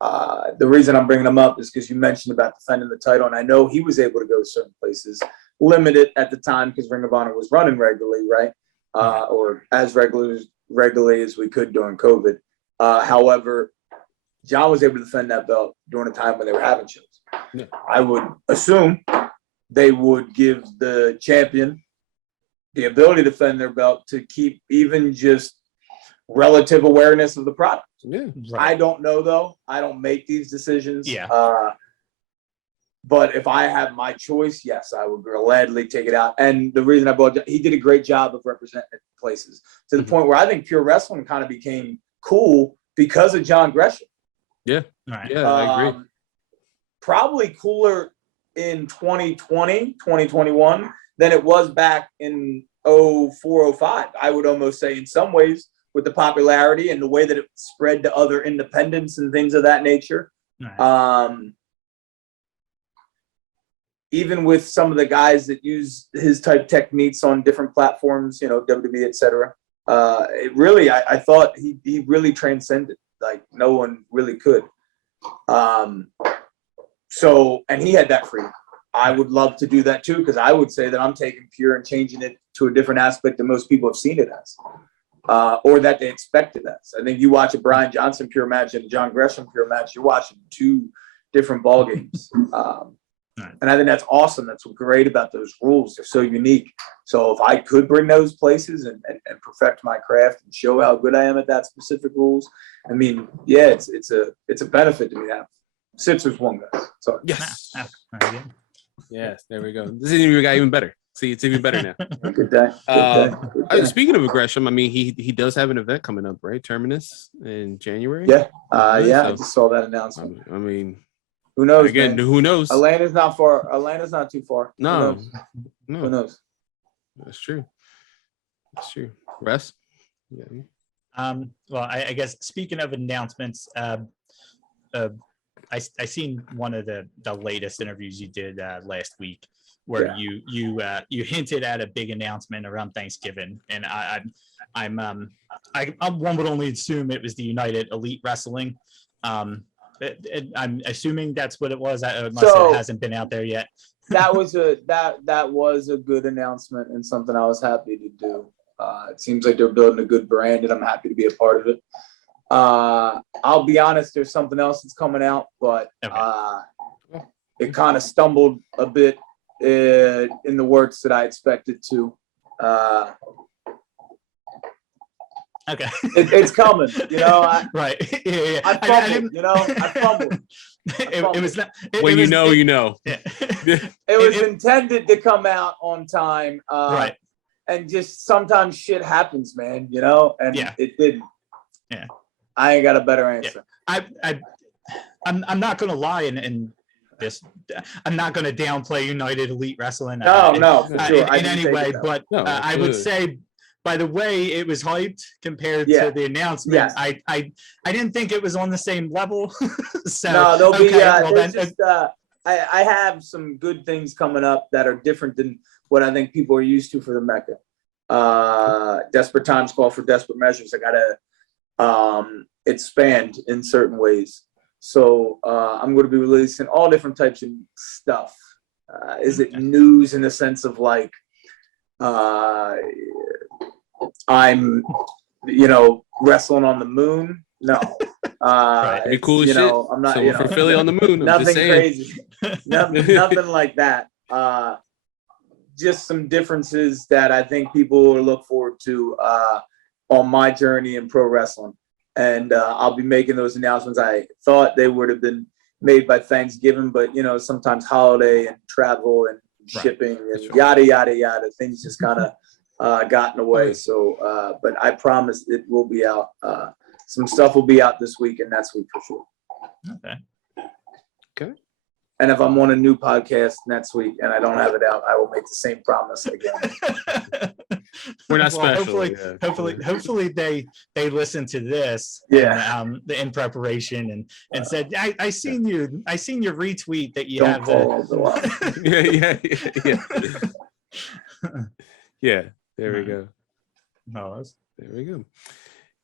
that. The reason I'm bringing him up is because you mentioned about defending the title, and I know he was able to go to certain places, limited at the time because Ring of Honor was running regularly, right? Or as regularly as we could during COVID. However, John was able to defend that belt during a time when they were having shows. Yeah. I would assume they would give the champion the ability to defend their belt to keep even just relative awareness of the product. Yeah, right. I don't know, though. I don't make these decisions. Yeah. But if I have my choice, yes, I would gladly take it out. And the reason he did a great job of representing places to the point where I think pure wrestling kind of became cool because of John Gresham. Yeah. Right. Yeah, I agree. Probably cooler in 2020, 2021 than it was back in 04, 05. I would almost say in some ways with the popularity and the way that it spread to other independents and things of that nature. Right. Even with some of the guys that use his type techniques on different platforms, WWE, et cetera. It really, I thought he really transcended, like no one really could. So, and he had that freedom. I would love to do that too, because I would say that I'm taking Pure and changing it to a different aspect than most people have seen it as, or that they expect it as. I think you watch a Brian Johnson Pure match and a John Gresham Pure match, you're watching 2 different ball games. And I think that's awesome. That's what's great about those rules. They're so unique. So if I could bring those places and perfect my craft and show how good I am at that specific rules, I mean, yeah, it's a benefit to me now. Sixers won, guys. So yes. Yes, there we go. This even got even better. See, it's even better now. Good day. Good day. Speaking of Gresham, I mean, he does have an event coming up, right? Terminus in January. Yeah. Yeah. I just saw that announcement. I mean, who knows? Again, man? Who knows? Atlanta's not far. Atlanta's not too far. No. Who knows? That's true. That's true. Russ? Yeah. Well, I guess speaking of announcements, I seen one of the latest interviews you did last week, where you hinted at a big announcement around Thanksgiving, and I'm one would only assume it was the United Elite Wrestling. I'm assuming that's what it was, unless it hasn't been out there yet. that was a good announcement and something I was happy to do. It seems like they're building a good brand, and I'm happy to be a part of it. I'll be honest, there's something else that's coming out, but it kind of stumbled a bit in the works that I expected to. Okay. It's coming, right. Yeah. I fumbled, It was not. You know. Yeah. It was intended to come out on time. Right. And just sometimes shit happens, man, and it didn't. Yeah. I ain't got a better answer. Yeah. I'm not gonna lie, and this. I'm not going to downplay United Elite Wrestling. No, for sure. In any way, but I would say, by the way it was hyped compared to the announcement, I didn't think it was on the same level. So no, there'll be. Well, then, I have some good things coming up that are different than what I think people are used to for the Mecca. Desperate times call for desperate measures. I gotta expand in certain ways. So I'm going to be releasing all different types of stuff. Is it news in the sense of like I'm, wrestling on the moon? No. Pretty cool shit. I'm not. So for Philly on the moon. Nothing crazy. nothing like that. Just some differences that I think people will look forward to on my journey in pro wrestling. And I'll be making those announcements. I thought they would have been made by Thanksgiving, but sometimes holiday and travel and shipping and yada yada yada, things just kind of got in the way. So, but I promise it will be out. Some stuff will be out this week and next week for sure. Okay. And if I'm on a new podcast next week and I don't have it out, I will make the same promise again. We're not special. Hopefully they listen to this. In preparation and said, I seen your retweet that you have. Yeah. There we go. No, there we go.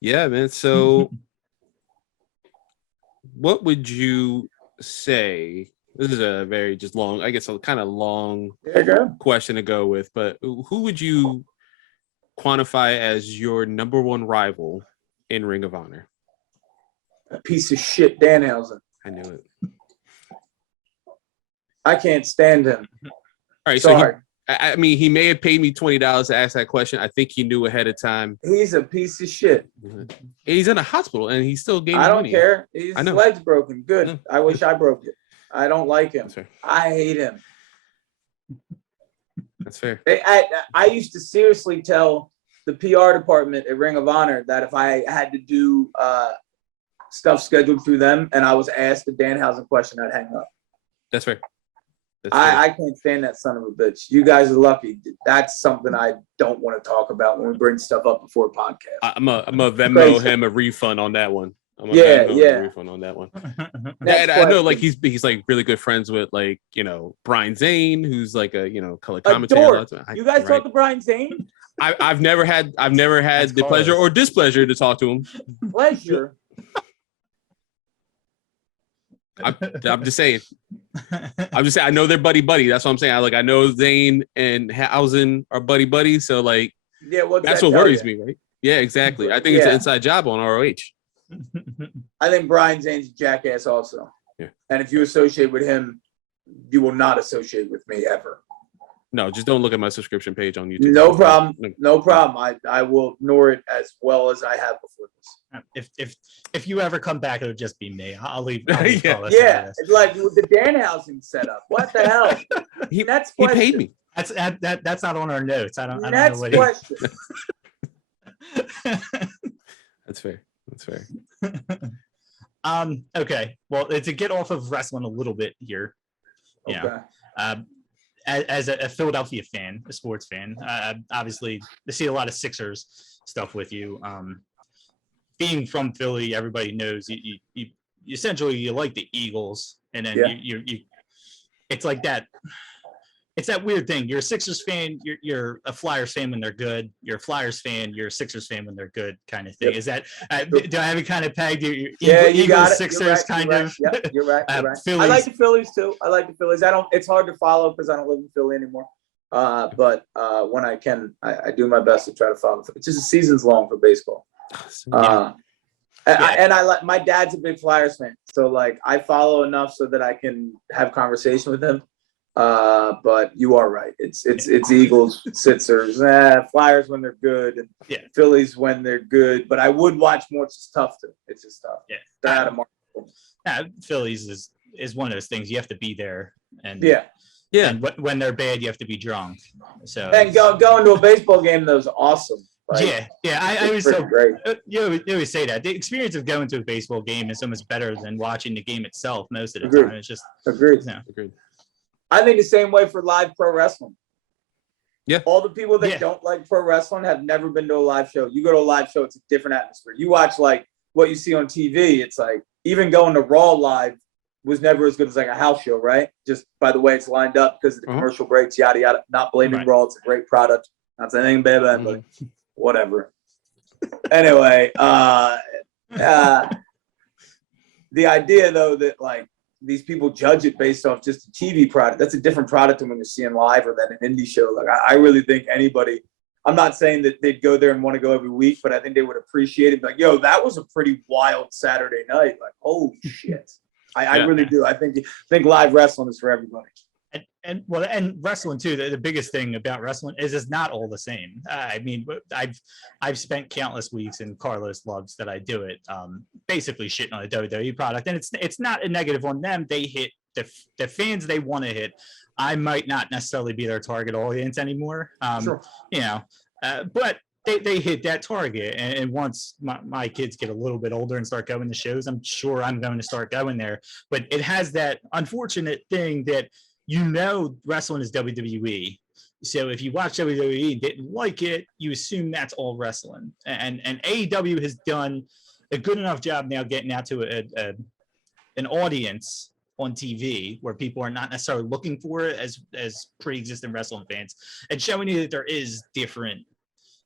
Yeah, man. So, what would you say? This is a very just long, I guess, a kind of long question to go with. But who would you quantify as your number one rival in Ring of Honor? A piece of shit, Danhausen. I knew it. I can't stand him. All right, sorry. So I mean, he may have paid me $20 to ask that question. I think he knew ahead of time. He's a piece of shit. He's in a hospital and he still gave me money. I don't care. His leg's broken. Good. I wish I broke it. I don't like him. I hate him. That's fair. I used to seriously tell the PR department at Ring of Honor that if I had to do stuff scheduled through them and I was asked the Danhausen question, I'd hang up. That's fair. I can't stand that son of a bitch. You guys are lucky. That's something I don't want to talk about when we bring stuff up before a podcast. I'm a Venmo him a refund on that one. A refund on that one. I know, like he's like really good friends with like Brian Zane, who's like a color commentator. You guys talk to Brian Zane? I've never had the pleasure or displeasure to talk to him. Pleasure. I'm just saying. I know they're buddy. That's what I'm saying. I know Zane and Hausen are buddy. So like, that's what worries me, right? Yeah, exactly. I think it's an inside job on ROH. I think Brian Zane's a jackass also. Yeah. And if you associate with him, you will not associate with me ever. No, just don't look at my subscription page on YouTube. No problem. No problem. I will ignore it as well as I have before this. If you ever come back, it'll just be me. I'll leave. It's like with the Danhausen setup. What the hell? He paid me. That's not on our notes. I don't Next know what question. That's fair. Okay. Well, to get off of wrestling a little bit here. Okay. As a Philadelphia fan, a sports fan, obviously I see a lot of Sixers stuff with you. Being from Philly, everybody knows you essentially you like the Eagles, and then you it's like that. It's that weird thing. You're a Sixers fan. You're a Flyers fan when they're good. You're a Flyers fan. You're a Sixers fan when they're good, kind of thing. Is that? Do I have it kind of pegged? You got it. Sixers kind of. Yep, you're right. Phillies. I like the Phillies too. It's hard to follow because I don't live in Philly anymore. But when I can, I do my best to try to follow. It's just a season's long for baseball. And I like my dad's a big Flyers fan, so like I follow enough so that I can have conversation with him. But you are right. It's Eagles, Sixers, Flyers when they're good, and Phillies when they're good. But I would watch more. It's just tough to. It's just tough. Yeah, they're out of market. Phillies is one of those things you have to be there, and yeah. And when they're bad, you have to be drunk. So and going to a baseball game that was awesome. Like, I always tell great. you always say that the experience of going to a baseball game is so much better than watching the game itself most of the Agreed. time. It's just Agreed. Agreed. I think the same way for live pro wrestling. Yeah. All the people that don't like pro wrestling have never been to a live show. You go to a live show, it's a different atmosphere. You watch like what you see on TV, it's like even going to Raw live was never as good as like a house show, right? Just by the way it's lined up because of the commercial breaks, yada yada. Not blaming Raw, it's a great product. Not saying anything bad about it, but whatever. Anyway, the idea though that like these people judge it based off just a TV product, that's a different product than when you're seeing live or than an indie show. Like I really think anybody, I'm not saying that they'd go there and want to go every week, but I think they would appreciate it. Like, yo, that was a pretty wild Saturday night. Like, holy shit. I really do. I think live wrestling is for everybody. And wrestling too. The biggest thing about wrestling is it's not all the same. I mean, I've spent countless weeks, and Carlos loves that I do it. Basically shitting on a WWE product, and it's not a negative on them. They hit the fans they want to hit. I might not necessarily be their target audience anymore. Sure. You know, but they hit that target, and once my kids get a little bit older and start going to shows, I'm sure I'm going to start going there. But it has that unfortunate thing that, you know, wrestling is WWE. So if you watch WWE and didn't like it, you assume that's all wrestling. And AEW has done a good enough job now getting out to an audience on TV where people are not necessarily looking for it as pre-existing wrestling fans, and showing you that there is different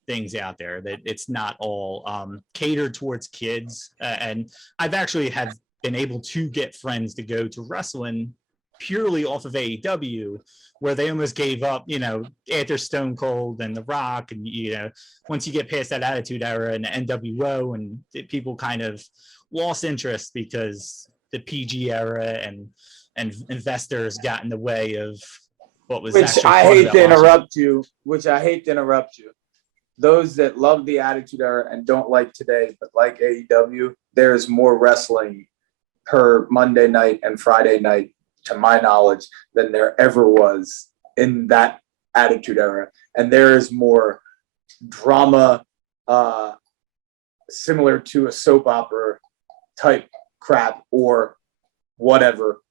things out there, that it's not all catered towards kids. And I've actually have been able to get friends to go to wrestling purely off of AEW, where they almost gave up, you know, after Stone Cold and The Rock, and, you know, once you get past that Attitude Era and the NWO, and people kind of lost interest because the PG era and investors got in the way of what was. Which I hate to interrupt you. Those that love the Attitude Era and don't like today, but like AEW, there's more wrestling per Monday night and Friday night, to my knowledge, than there ever was in that Attitude Era. And there is more drama, similar to a soap opera type crap or whatever,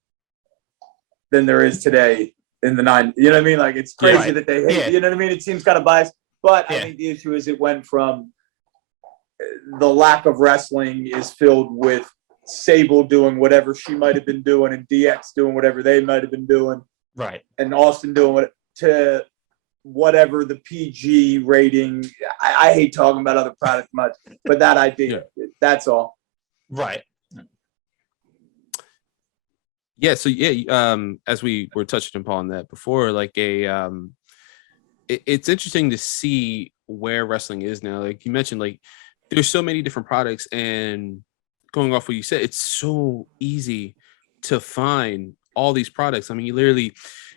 than there is today in the 90s. You know what I mean? Like, it's crazy that they hate, you know what I mean? It seems kind of biased, but I think the issue is it went from the lack of wrestling is filled with Sable doing whatever she might have been doing, and DX doing whatever they might have been doing, right? And Austin doing what, to whatever the PG rating. I hate talking about other products much, but that idea, that's all. Right. Yeah. So as we were touching upon that before, like it's interesting to see where wrestling is now. Like you mentioned, like there's so many different products, and going off what you said, it's so easy to find all these products. I mean, you literally,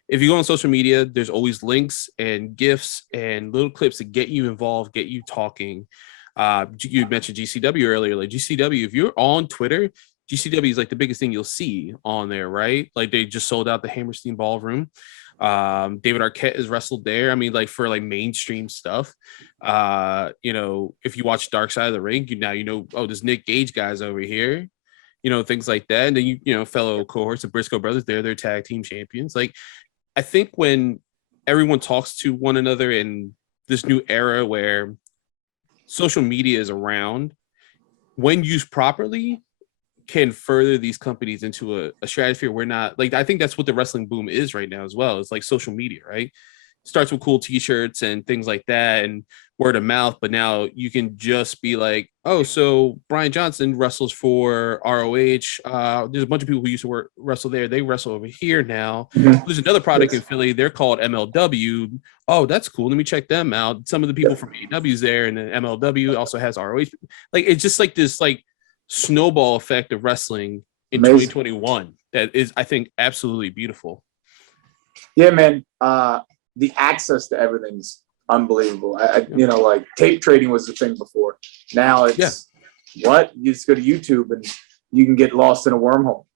if you go on social media, there's always links and GIFs and little clips to get you involved, get you talking. You mentioned GCW earlier. Like GCW, if you're on Twitter, GCW is like the biggest thing you'll see on there, right? Like they just sold out the Hammerstein Ballroom. David Arquette has wrestled there. I mean, like for like mainstream stuff, you know, if you watch Dark Side of the Ring, you know, oh, there's Nick Gage guys over here, you know, things like that. And then you know, fellow cohorts, the Briscoe brothers, they're tag team champions. Like, I think when everyone talks to one another in this new era where social media is around, when used properly, can further these companies into a stratosphere. We're not like, I think that's what the wrestling boom is right now as well. It's like social media, right? Starts with cool t-shirts and things like that and word of mouth, but now you can just be like, oh, so Brian Johnson wrestles for ROH. There's a bunch of people who used to wrestle there. They wrestle over here now. There's another product in Philly. They're called MLW. Oh, that's cool. Let me check them out. Some of the people from AEW's there, and then MLW also has ROH. Like, it's just like this like snowball effect of wrestling in 2021 that is, I think, absolutely beautiful. Yeah, man. The access to everything's unbelievable. You know, like tape trading was the thing before. Now it's what? You just go to YouTube and you can get lost in a wormhole,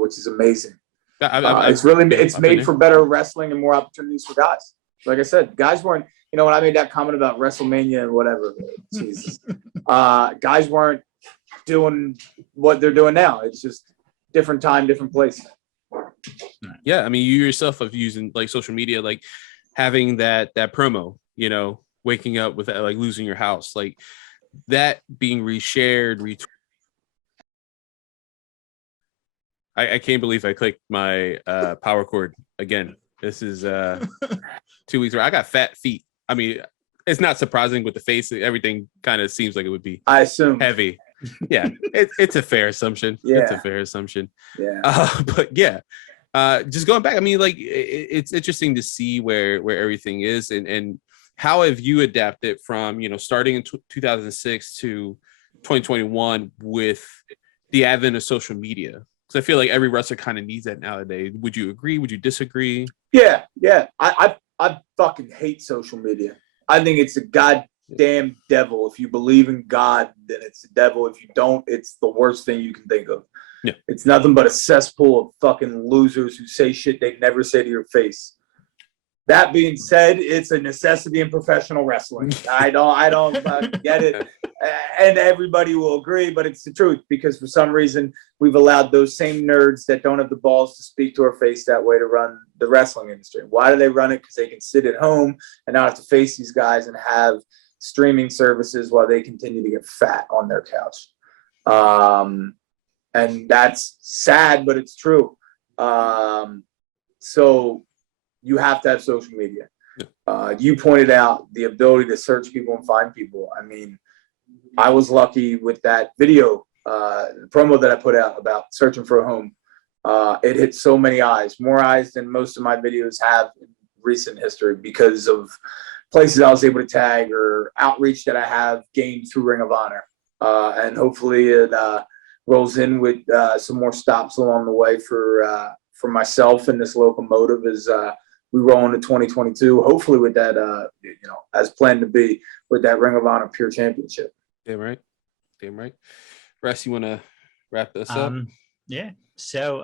which is amazing. It's made for better wrestling and more opportunities for guys. Like I said, guys weren't, you know, when I made that comment about WrestleMania and whatever, Jesus, guys weren't doing what they're doing now. It's just different time, different place. Yeah, I mean, you yourself have using like social media, like having that promo, you know, waking up with that, like losing your house, like that being reshared, retweeted. I can't believe I clicked my power cord again. This is 2 weeks where I got fat feet. I mean, it's not surprising with the face. Everything kind of seems like it would be, I assume, heavy. Yeah, it's a fair assumption. Yeah. It's a fair assumption. Yeah. But yeah, just going back, I mean, like it's interesting to see where everything is, and how have you adapted from, you know, starting in 2006 to 2021 with the advent of social media? Because I feel like every wrestler kind of needs that nowadays. Would you agree? Would you disagree? Yeah. I fucking hate social media. I think it's a goddamn devil. If you believe in God, then it's the devil. If you don't, it's the worst thing you can think of. Yeah. It's nothing but a cesspool of fucking losers who say shit they never say to your face. That being said, it's a necessity in professional wrestling. I don't get it. And everybody will agree, but it's the truth, because for some reason we've allowed those same nerds that don't have the balls to speak to our face that way to run the wrestling industry. Why do they run it? Because they can sit at home and not have to face these guys and have streaming services while they continue to get fat on their couch. And that's sad, but it's true. So you have to have social media. You pointed out the ability to search people and find people. I mean, I was lucky with that video promo that I put out about searching for a home. It hit so many eyes, more eyes than most of my videos have in recent history, because of places I was able to tag or outreach that I have gained through Ring of Honor. And hopefully it rolls in with some more stops along the way for myself and this locomotive as we roll into 2022, hopefully with that, you know, as planned to be, with that Ring of Honor Pure Championship. Damn right. Russ, you want to wrap this up? Yeah. So,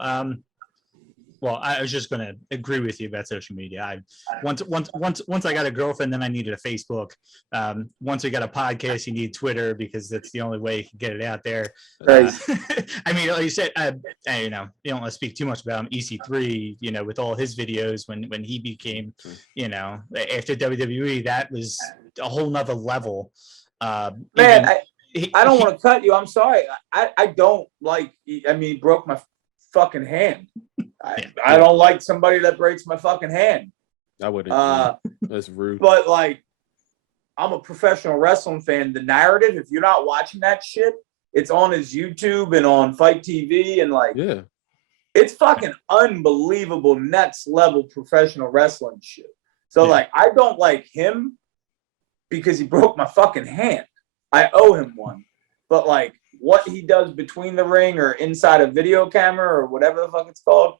well, I was just going to agree with you about social media. Once I got a girlfriend, then I needed a Facebook. Once we got a podcast, you need Twitter, because that's the only way you can get it out there. I mean, like you said, you know, you don't want to speak too much about him. EC3, you know, with all his videos when he became, you know, after WWE, that was a whole nother level. Man, I don't want to cut you. I'm sorry. I don't like. I mean, he broke my fucking hand. I don't like somebody that breaks my fucking hand. I wouldn't. That's rude. But like, I'm a professional wrestling fan. The narrative, if you're not watching that shit, it's on his YouTube and on Fight TV, and like, yeah, it's fucking unbelievable, next level professional wrestling shit. So like, I don't like him because he broke my fucking hand. I owe him one. But like, what he does between the ring or inside a video camera or whatever the fuck it's called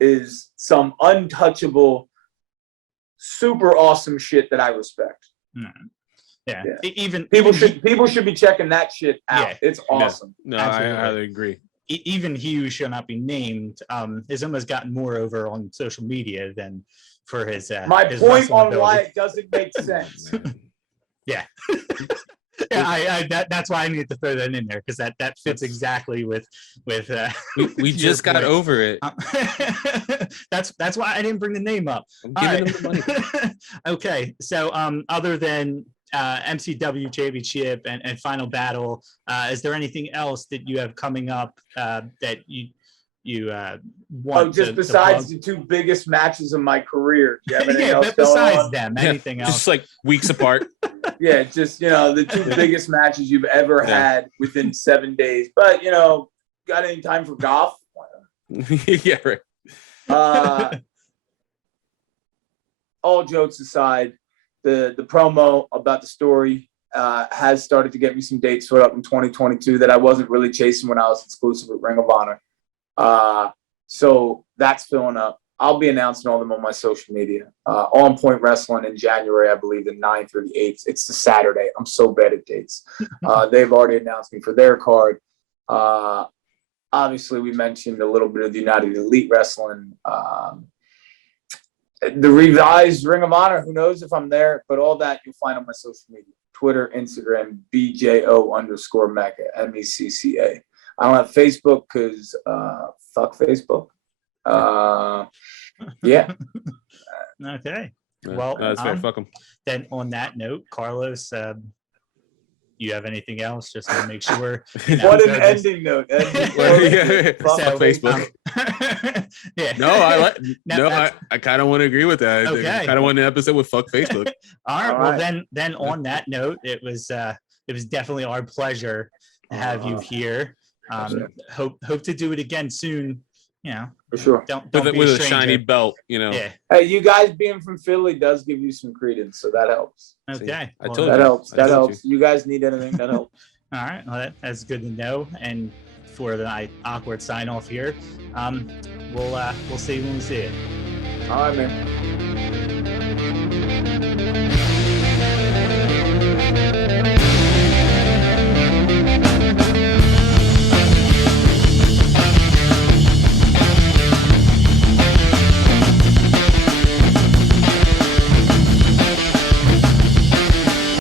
is some untouchable, super awesome shit that I respect. Yeah. Even people should be checking that shit out. Yeah. It's awesome. No, I agree. Even he who shall not be named has almost gotten more over on social media than for his. My his point on ability. why it doesn't make sense. Yeah. Yeah, that's why I needed to throw that in there, because that fits exactly with we just got over it. That's why I didn't bring the name up. I'm giving them the money. Okay, so other than MCW Championship and Final Battle, is there anything else that you have coming up that you want? Just besides the two biggest matches of my career. Do you have anything else besides on? them, anything else? Just like weeks apart. Yeah, just, you know, the two biggest matches you've ever had within 7 days. But, you know, got any time for golf? Yeah, right. All jokes aside, the promo about the story has started to get me some dates put up in 2022 that I wasn't really chasing when I was exclusive with Ring of Honor. So that's filling up. I'll be announcing all of them on my social media. On Point Wrestling in January, I believe, the 9th or the 8th. It's the Saturday. I'm so bad at dates. They've already announced me for their card. Obviously, we mentioned a little bit of the United Elite Wrestling. the revised Ring of Honor. Who knows if I'm there? But all that you'll find on my social media: Twitter, Instagram, BJO_Mecca, MECCA. I don't have Facebook because fuck Facebook. Yeah. Okay. Yeah, Well, that's fair. Fuck them. Then on that note, Carlos, you have anything else? Just to make sure. What an ending note. Fuck Facebook. Yeah. No, I kind of want to agree with that. Okay. I kind of want an episode with fuck Facebook. All right. Well, then on that note, it was definitely our pleasure to have you here. Hope to do it again soon. You know, for sure. Don't with a shiny belt, you know. Yeah. Hey, you guys being from Philly does give you some credence, so that helps. Okay. I told that you. helps. That helps. You guys need anything, that helps. All right. Well, that's good to know. And for the awkward sign off here, we'll see you when we see it. All right, man.